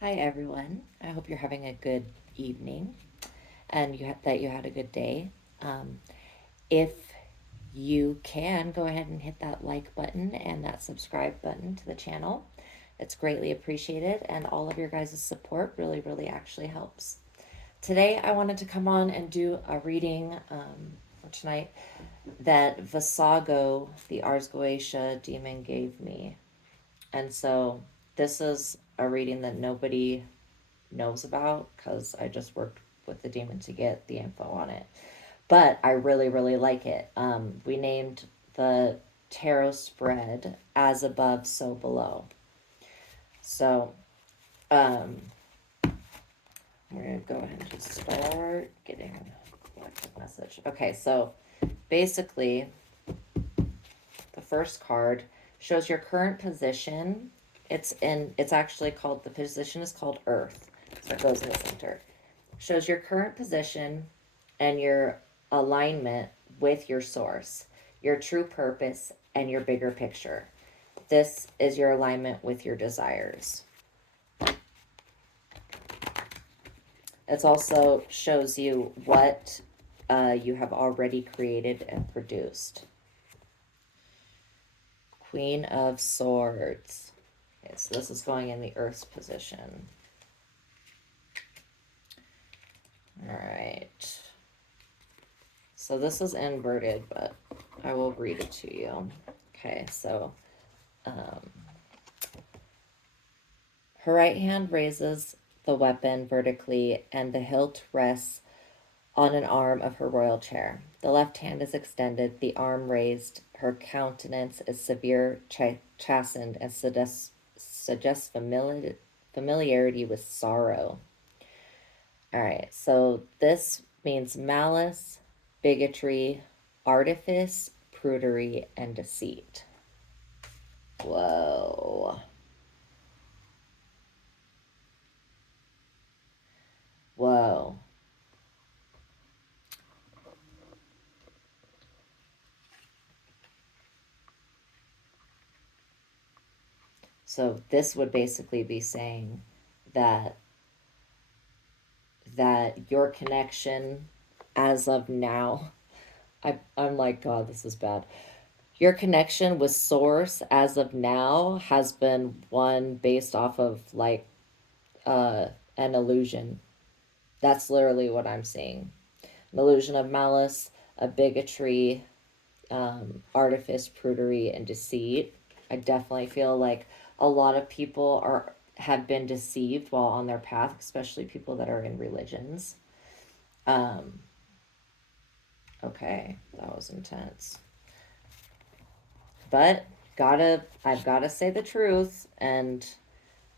Hi everyone. I hope you're having a good evening and that you had a good day. Um, if you can, go ahead and hit that like button and that subscribe button to the channel. It's greatly appreciated, and all of your guys' support really actually helps. Today, I wanted to come on and do a reading for tonight that Vassago, the Ars Goetia demon, gave me. And so, this is a reading that nobody knows about because I just worked with the demon to get the info on it. But I really like it. We named the tarot spread As Above, So Below. So um, we're going to go ahead and just start getting a message. Okay, so basically, the first card shows your current position. It's actually called, the position is called Earth. So it goes in the center. Shows your current position and your alignment with your source, your true purpose, and your bigger picture. This is your alignment with your desires. It also shows you what you have already created and produced. Queen of Swords. Okay, so this is going in the Earth's position. All right. So this is inverted, but I will read it to you. Okay, so her right hand raises the weapon vertically, and the hilt rests on an arm of her royal chair. The left hand is extended, the arm raised. Her countenance is severe, chastened, and suggests familiarity with sorrow. All right, so this means malice, bigotry, artifice, prudery, and deceit. Whoa. Whoa. So this would basically be saying that your connection as of now, I'm like, God, this is bad. Your connection with source as of now has been one based off of like an illusion. That's literally what I'm seeing. An illusion of malice, a bigotry, artifice, prudery, and deceit. I definitely feel like a lot of people have been deceived while on their path, especially people that are in religions. Um, okay, that was intense. But I've gotta say the truth, and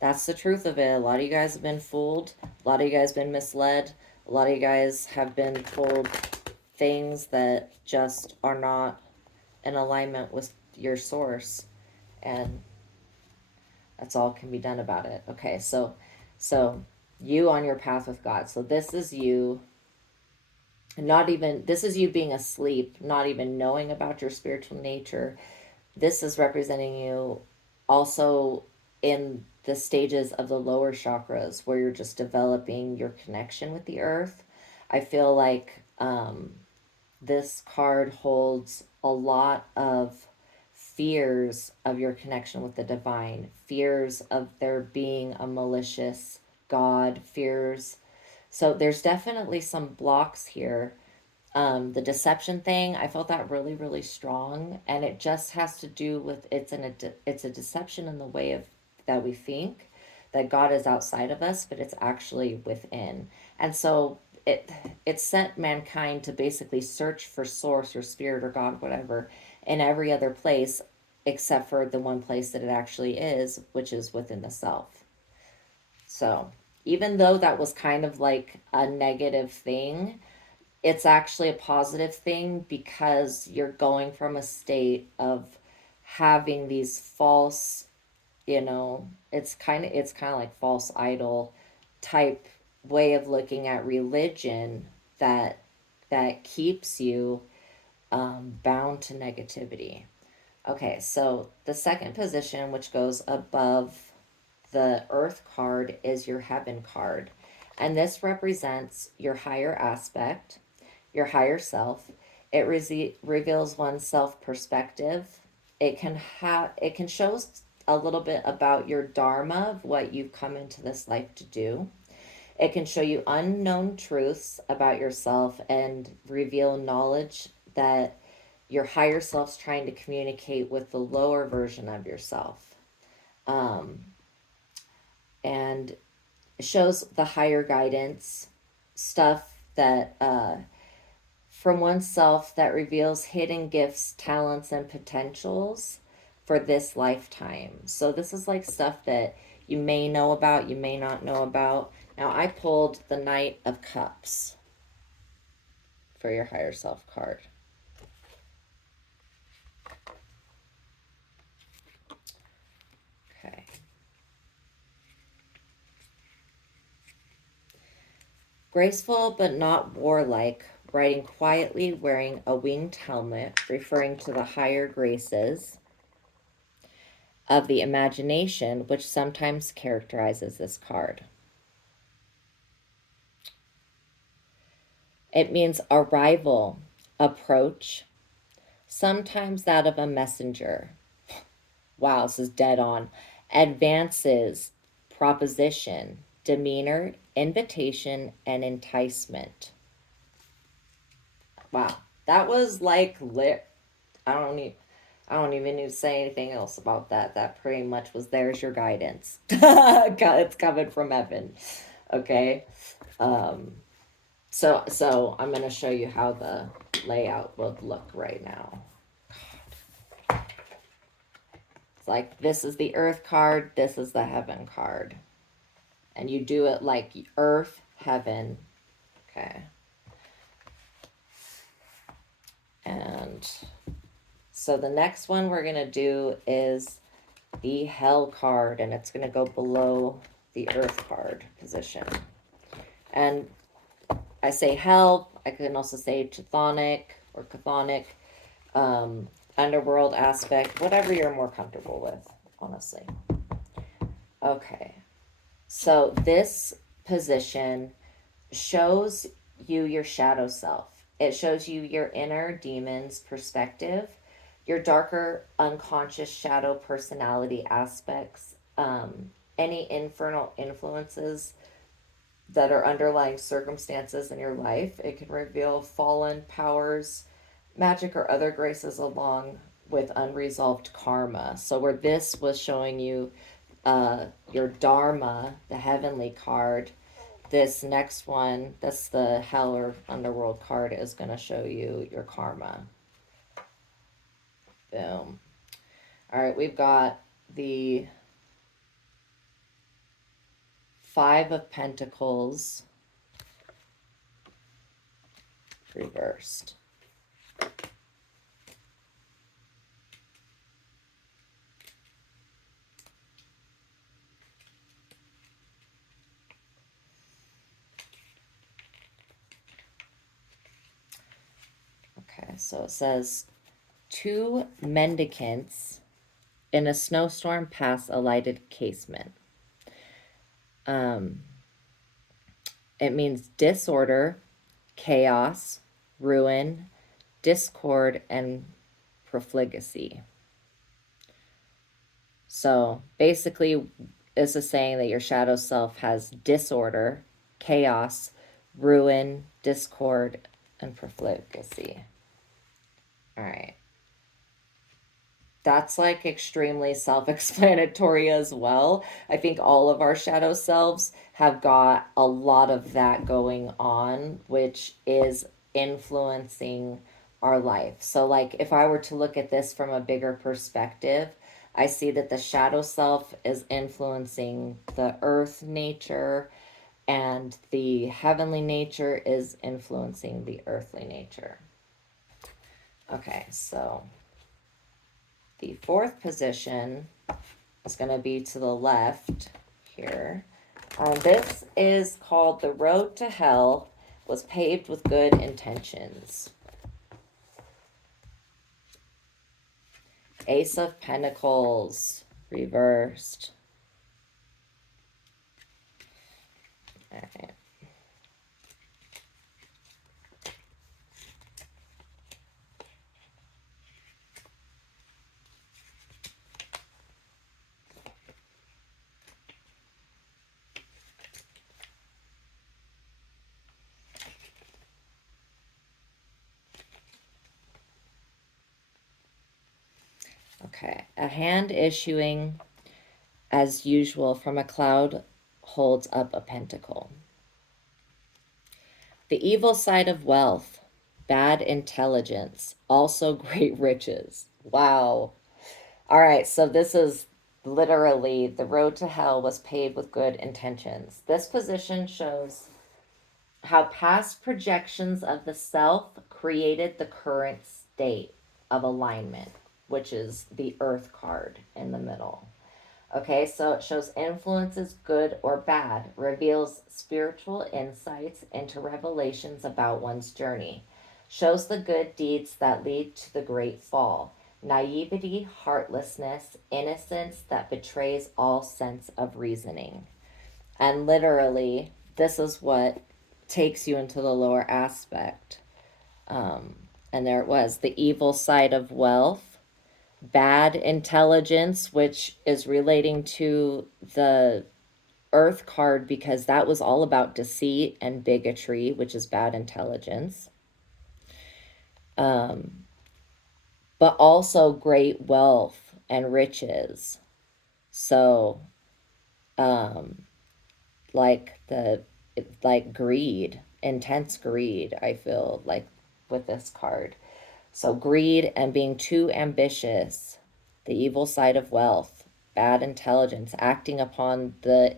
that's the truth of it. A lot of you guys have been fooled. A lot of you guys have been misled. A lot of you guys have been told things that just are not in alignment with your source, and that's all can be done about it. Okay, so you on your path with God. So this is you, not even, this is you being asleep, not even knowing about your spiritual nature. This is representing you also in the stages of the lower chakras where you're just developing your connection with the earth. I feel like this card holds a lot of fears of your connection with the divine, fears of there being a malicious God, fears. So there's definitely some blocks here. The deception thing, I felt that really strong, and it just has to do with it's a deception in the way of that we think that God is outside of us, but it's actually within. And so it sent mankind to basically search for source or spirit or God, whatever, in every other place except for the one place that it actually is, which is within the self. So even though that was kind of like a negative thing, it's actually a positive thing because you're going from a state of having these false, it's kind of like false idol type way of looking at religion that keeps you bound to negativity. Okay, so the second position, which goes above the Earth card is your Heaven card. And this represents your higher aspect, your higher self. It reveals one's self perspective. It can show us a little bit about your dharma, of what you've come into this life to do. It can show you unknown truths about yourself and reveal knowledge that your higher self's trying to communicate with the lower version of yourself. Um, and it shows the higher guidance stuff that from oneself that reveals hidden gifts, talents, and potentials for this lifetime. So this is like stuff that you may know about, you may not know about. Now I pulled the Knight of Cups for your higher self card. Okay. Graceful but not warlike, riding quietly wearing a winged helmet, referring to the higher graces of the imagination, which sometimes characterizes this card. It means arrival, approach, sometimes that of a messenger. Wow, this is dead on. Advances, proposition, demeanor, invitation, and enticement. Wow, that was like lit. I don't even need to say anything else about that. That pretty much was there's your guidance. It's coming from Evan. Okay. So I'm gonna show you how the layout would look right now. It's like this is the Earth card, this is the Heaven card. And you do it like Earth, Heaven. Okay. And so the next one we're gonna do is the Hell card, and it's gonna go below the Earth card position. And I say Hell, I can also say chthonic or chthonic, underworld aspect, whatever you're more comfortable with, honestly. Okay, so this position shows you your shadow self. It shows you your inner demon's perspective, your darker unconscious shadow personality aspects, any infernal influences that are underlying circumstances in your life. It can reveal fallen powers, magic, or other graces along with unresolved karma. So where this was showing you your dharma, the heavenly card, this next one, that's the hell or underworld card, is going to show you your karma. Boom. All right, we've got the Five of Pentacles reversed. Okay, so it says, two mendicants in a snowstorm pass a lighted casement. It means disorder, chaos, ruin, discord, and profligacy. So basically, this is saying that your shadow self has disorder, chaos, ruin, discord, and profligacy. All right. That's like extremely self-explanatory as well. I think all of our shadow selves have got a lot of that going on, which is influencing our life. So like if I were to look at this from a bigger perspective, I see that the shadow self is influencing the earth nature, and the heavenly nature is influencing the earthly nature. Okay, so the fourth position is going to be to the left here. This is called The Road to Hell Was Paved with Good Intentions. Ace of Pentacles reversed. All right. Okay. A hand issuing, as usual, from a cloud holds up a pentacle. The evil side of wealth, bad intelligence, also great riches. Wow. All right, so this is literally the road to hell was paved with good intentions. This position shows how past projections of the self created the current state of alignment, which is the earth card in the middle. Okay, so it shows influences good or bad, reveals spiritual insights into revelations about one's journey, shows the good deeds that lead to the great fall, naivety, heartlessness, innocence that betrays all sense of reasoning. And literally, this is what takes you into the lower aspect. And there it was, the evil side of wealth, bad intelligence, which is relating to the earth card because that was all about deceit and bigotry, which is bad intelligence. But also great wealth and riches. So, like the like greed, intense greed, I feel like with this card. So greed and being too ambitious, the evil side of wealth, bad intelligence, acting upon the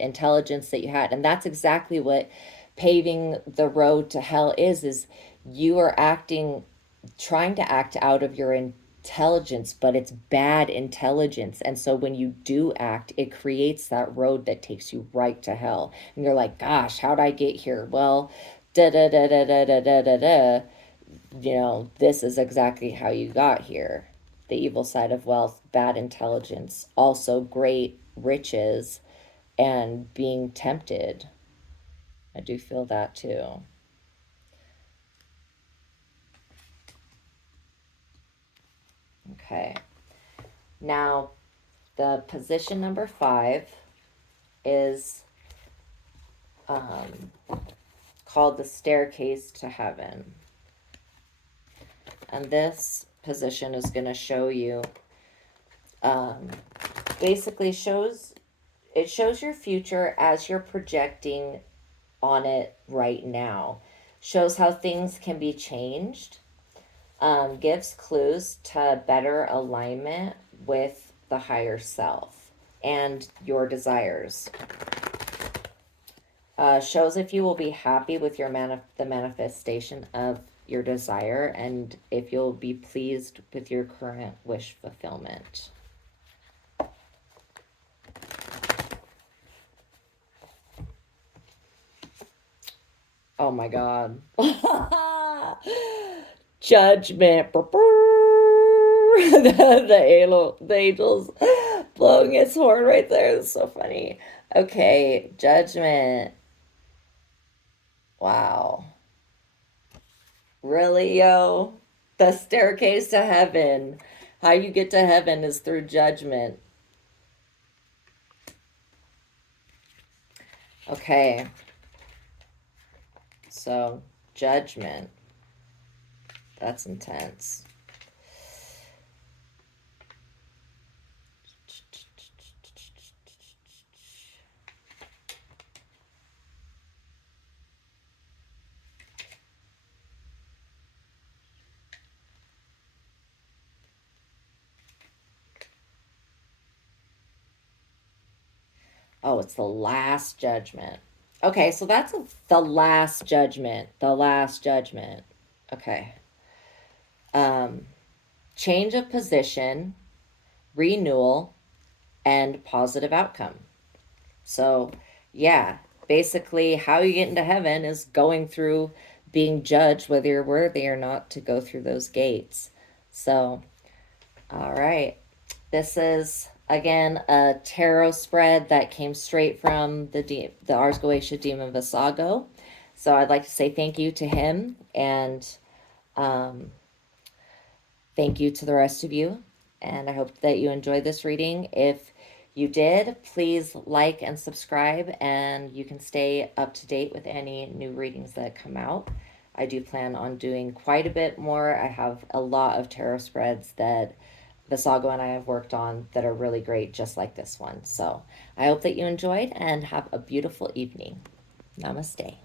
intelligence that you had. And that's exactly what paving the road to hell is you are acting, trying to act out of your intelligence, but it's bad intelligence. And so when you do act, it creates that road that takes you right to hell. And you're like, gosh, how'd I get here? Well, da da da da da da da da da. You know, this is exactly how you got here. The evil side of wealth, bad intelligence, also great riches, and being tempted. I do feel that too. Okay. Now, the position number 5 is called the staircase to heaven. And this position is going to show you, basically shows your future as you're projecting on it right now. Shows how things can be changed. Gives clues to better alignment with the higher self and your desires. Shows if you will be happy with your the manifestation of your desire and if you'll be pleased with your current wish fulfillment. Oh my God. Judgment. The angel's blowing its horn right there. It's so funny. Okay, judgment. Wow. Really, yo? The staircase to heaven. How you get to heaven is through judgment. Okay. So, judgment. That's intense. Oh, it's the last judgment. Okay, so that's the last judgment. The last judgment. Okay. Change of position, renewal, and positive outcome. So, yeah, basically, how you get into heaven is going through being judged whether you're worthy or not to go through those gates. So, all right. This is Again, a tarot spread that came straight from the Ars Goetia demon Vassago. So I'd like to say thank you to him, and um, thank you to the rest of you. And I hope that you enjoyed this reading. If you did, please like and subscribe, and you can stay up to date with any new readings that come out. I do plan on doing quite a bit more. I have a lot of tarot spreads that Vassago and I have worked on that are really great, just like this one. So I hope that you enjoyed and have a beautiful evening. Namaste.